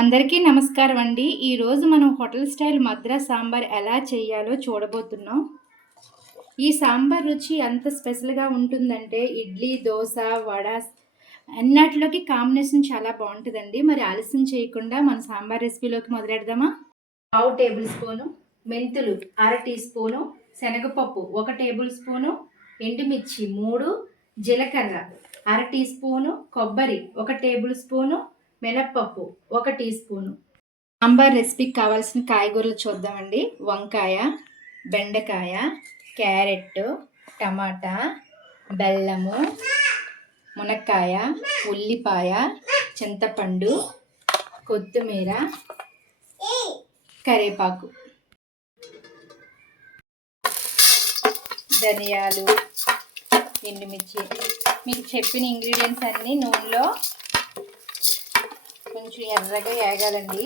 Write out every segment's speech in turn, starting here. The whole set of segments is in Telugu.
అందరికీ నమస్కారం అండి. ఈరోజు మనం హోటల్ స్టైల్ మద్రాస్ సాంబార్ ఎలా చేయాలో చూడబోతున్నాం. ఈ సాంబార్ రుచి ఎంత స్పెషల్గా ఉంటుందంటే ఇడ్లీ, దోశ, వడ అన్నిటిలోకి కాంబినేషన్ చాలా బాగుంటుందండి. మరి ఆలస్యం చేయకుండా మన సాంబార్ రెసిపీలోకి మొదలెడదామా? 1/2 టేబుల్ స్పూను మెంతులు, 1/2 టీ స్పూను శనగపప్పు, 1 టేబుల్ స్పూను ఎండుమిర్చి 3, జీలకర్ర 1/2 టీ స్పూను, కొబ్బరి 1 టేబుల్ స్పూను, మినప్పప్పు 1 టీ స్పూను. సాంబార్ రెసిపీకి కావాల్సిన కాయగూరలు చూద్దామండి. వంకాయ, బెండకాయ, క్యారెట్, టమాటా, బెల్లము, మునక్కాయ, ఉల్లిపాయ, చింతపండు, కొత్తిమీర, కరివేపాకు, ధనియాలు, ఎండుమిర్చి. మీకు చెప్పిన ఇంగ్రీడియంట్స్ అన్నీ నూనెలో కొంచెం ఎర్రగా వేగాలండి.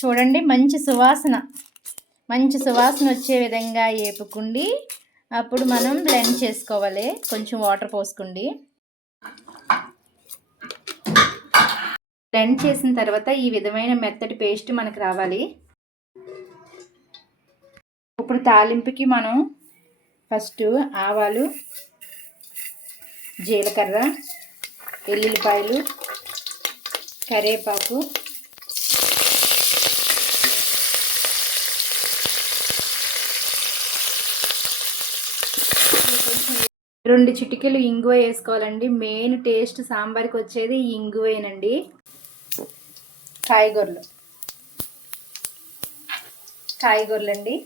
చూడండి, మంచి సువాసన వచ్చే విధంగా వేపుకుండి. అప్పుడు మనం బ్లెండ్ చేసుకోవాలి. కొంచెం వాటర్ పోసుకోండి. బ్లెండ్ చేసిన తర్వాత ఈ విధమైన మెత్తటి పేస్ట్ మనకు రావాలి. ఇప్పుడు తాలింపుకి మనం ఫస్ట్ ఆవాలు, జీలకర్ర, ఎల్లుల్లిపాయలు, కరివేపాకు, రెండు చిటికెలు ఇంగువ వేసుకోవాలండి. మెయిన్ టేస్ట్ సాంబార్కి వచ్చేది ఇంగువేనండి. కాయగూరలండి,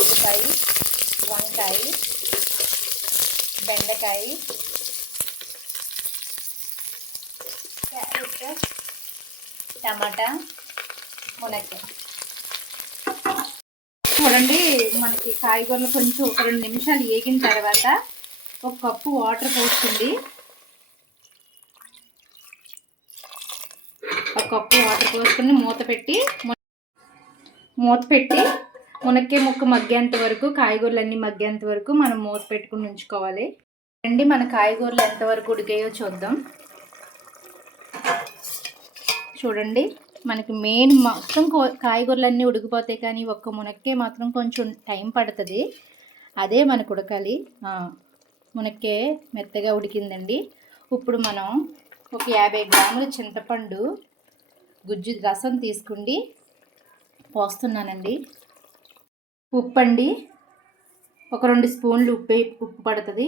ఉల్లిపాయ, వంకాయ, బెండకాయ, క్యారెట్, టమాటా, మునక్కాయ. చూడండి, మనకి కాయగూరలు కొంచెం ఒక 2 నిమిషాలు వేగిన తర్వాత 1 కప్పు వాటర్ పోస్తుంది. 1 కప్పు వాటర్ పోసుకుని మూత పెట్టి మునక్కాయ ముక్క మగ్గేంత వరకు, కాయగూరలన్నీ మగ్గేంత వరకు మనం మూత పెట్టుకుని ఉంచుకోవాలి. రండి, మన కాయగూరలు ఎంతవరకు ఉడికాయో చూద్దాం. చూడండి, మనకి మెయిన్ మొత్తం కాయగూరలన్నీ ఉడికిపోతాయి, కానీ ఒక్క మునక్కాయ మాత్రం కొంచెం టైం పడుతుంది. అదే మనకు ఉడకాలి. మునక్కాయ మెత్తగా ఉడికిందండి. ఇప్పుడు మనం ఒక 50 గ్రాముల చింతపండు గుజ్జు రసం తీసుకుండి పోస్తున్నానండి. ఉప్పు అండి, ఒక 2 స్పూన్లు ఉప్పు పడుతుంది.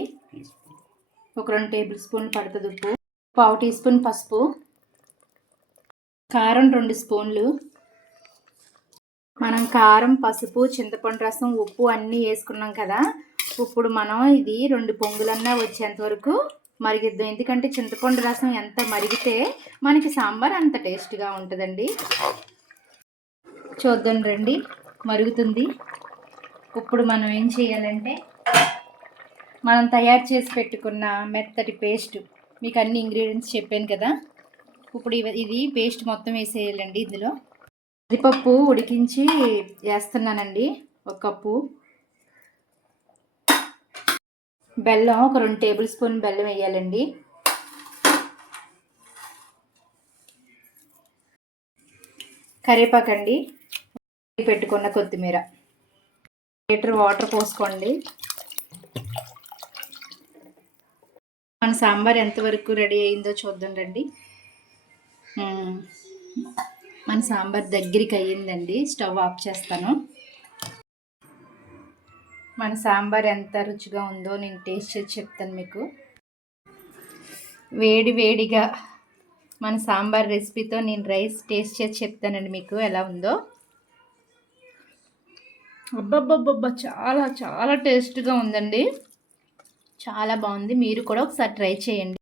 ఒక 2 టేబుల్ స్పూన్లు పడుతుంది ఉప్పు. 1/2 టీ స్పూన్ పసుపు, కారం 2 స్పూన్లు. మనం కారం, పసుపు, చింతపండు రసం, ఉప్పు అన్నీ వేసుకున్నాం కదా. ఇప్పుడు మనం ఇది 2 పొంగులన్నా వచ్చేంత వరకు మరిగిద్దాం. ఎందుకంటే చింతపండు రసం ఎంత మరిగితే మనకి సాంబార్ అంత టేస్ట్గా ఉంటుందండి. చూద్దాం రండి, మరుగుతుంది. ఇప్పుడు మనం ఏం చేయాలంటే మనం తయారు చేసి పెట్టుకున్న మెత్తటి పేస్ట్, మీకు అన్ని ఇంగ్రీడియంట్స్ చెప్పాను కదా. ఇప్పుడు ఇది పేస్ట్ మొత్తం వేసేయాలండి. ఇందులో కందిపప్పు ఉడికించి వేస్తున్నానండి. 1 కప్పు బెల్లం, ఒక 2 టేబుల్ స్పూన్ బెల్లం వేయాలండి. కరివేపాకండి, పెట్టుకున్న కొత్తిమీర, లీటర్ వాటర్ పోసుకోండి. మన సాంబార్ ఎంతవరకు రెడీ అయిందో చూద్దాం రండి. మన సాంబార్ దగ్గరికి అయ్యిందండి. స్టవ్ ఆఫ్ చేస్తాను. మన సాంబార్ ఎంత రుచిగా ఉందో నేను టేస్ట్ చేసి చెప్తాను మీకు. వేడిగా మన సాంబార్ రెసిపీతో నేను రైస్ టేస్ట్ చేసి చెప్తానండి మీకు ఎలా ఉందో. అబ్బబ్బబ్బబ్బా, చాలా టేస్ట్గా ఉందండి. చాలా బాగుంది. మీరు కూడా ఒకసారి ట్రై చేయండి.